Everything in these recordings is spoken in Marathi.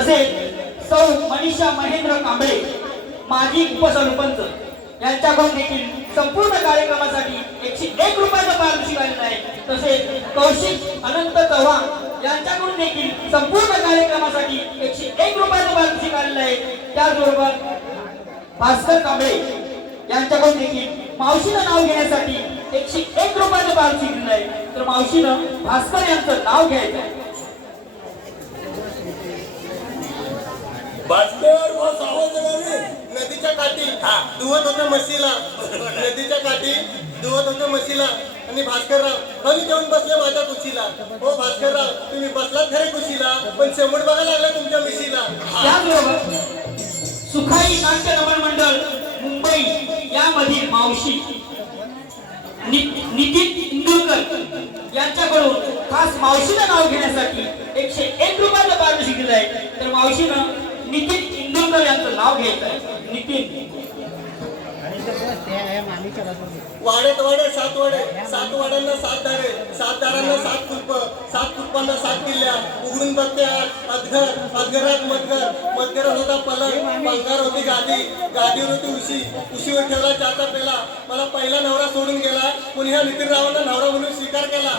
तसेच सौ मनीषा महेंद्र कांबळे माजी उपसरपंच यांच्याकडून देखील संपूर्ण कार्यक्रमासाठी 101 रुपयाचा पारितोषिक आलेला आहे। तसेच कौशिक अनंत चव्हाण यांच्याकडून देखील संपूर्ण कार्यक्रमासाठी 101 रुपयाचा पारितोषिक आलेला आहे। त्याचबरोबर भास्कर कांबळे यांच्याकडून देखील मावशीनं नाव घेण्यासाठी 101 रुपयाचं पारितोषिक दिलं आहे। तर मावशीनं भास्कर यांचं नाव घ्यायचं आहे। भास्कर व सावंतरावने नदीच्या काठी धुवत होत्या म्हशीला, नदीच्या काठी धुवत होत्या म्हशीला आणि भास्करराव हवी देऊन बसले माझ्या कुशीला। हो भास्करराव, तुम्ही बसलात खरे कुशीला, पण शेवट बघायला लागला तुमच्या मिशीला। त्याचबरोबर सुखाई नाट्य नमन मंडळ मुंबई यामधील मावशी नितीन इंदुरकर यांच्याकडून खास मावशीचं नाव घेण्यासाठी 101 रुपयाचं पारितोषिक दिलं आहे। तर मावशीनं नितीन इंदुरकर यांचं नाव घ्यायचं आहे। नितीन वाड्यात वाडे सात वाडे, सात वाड्यांना सात दारे, सात दारांना सात कुलप, सात कुलपांना सात किल्ल्या, उघडून बघते अधघर, अधघरात मधघर, मधघरात होता पलंग, पलंगावर होती गादी, गादीवर होती उशी, उशीवर ठेवला चहाचा पेला, मला पहिला नवरा सोडून गेला, पुणे ह्या नितीन रावांना नवरा म्हणून स्वीकार केला।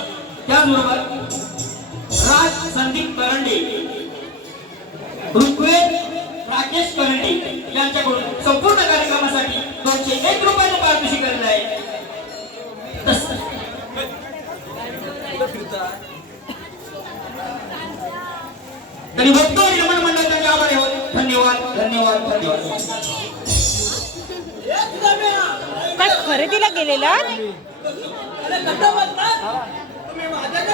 त्याचबरोबर राज संदीप करंडे, ऋग्वेद राकेश करंडे यांच्याकडून संपूर्ण कार्यक्रमासाठी 201 रुपयाचं पारितोषिक आलेलं आहे। तरी भक्तो निर्माण मंडळाचे आभारी आहोत। धन्यवाद धन्यवाद धन्यवाद। काय खरेदीला गेलेला तुम्ही माझ्याकडे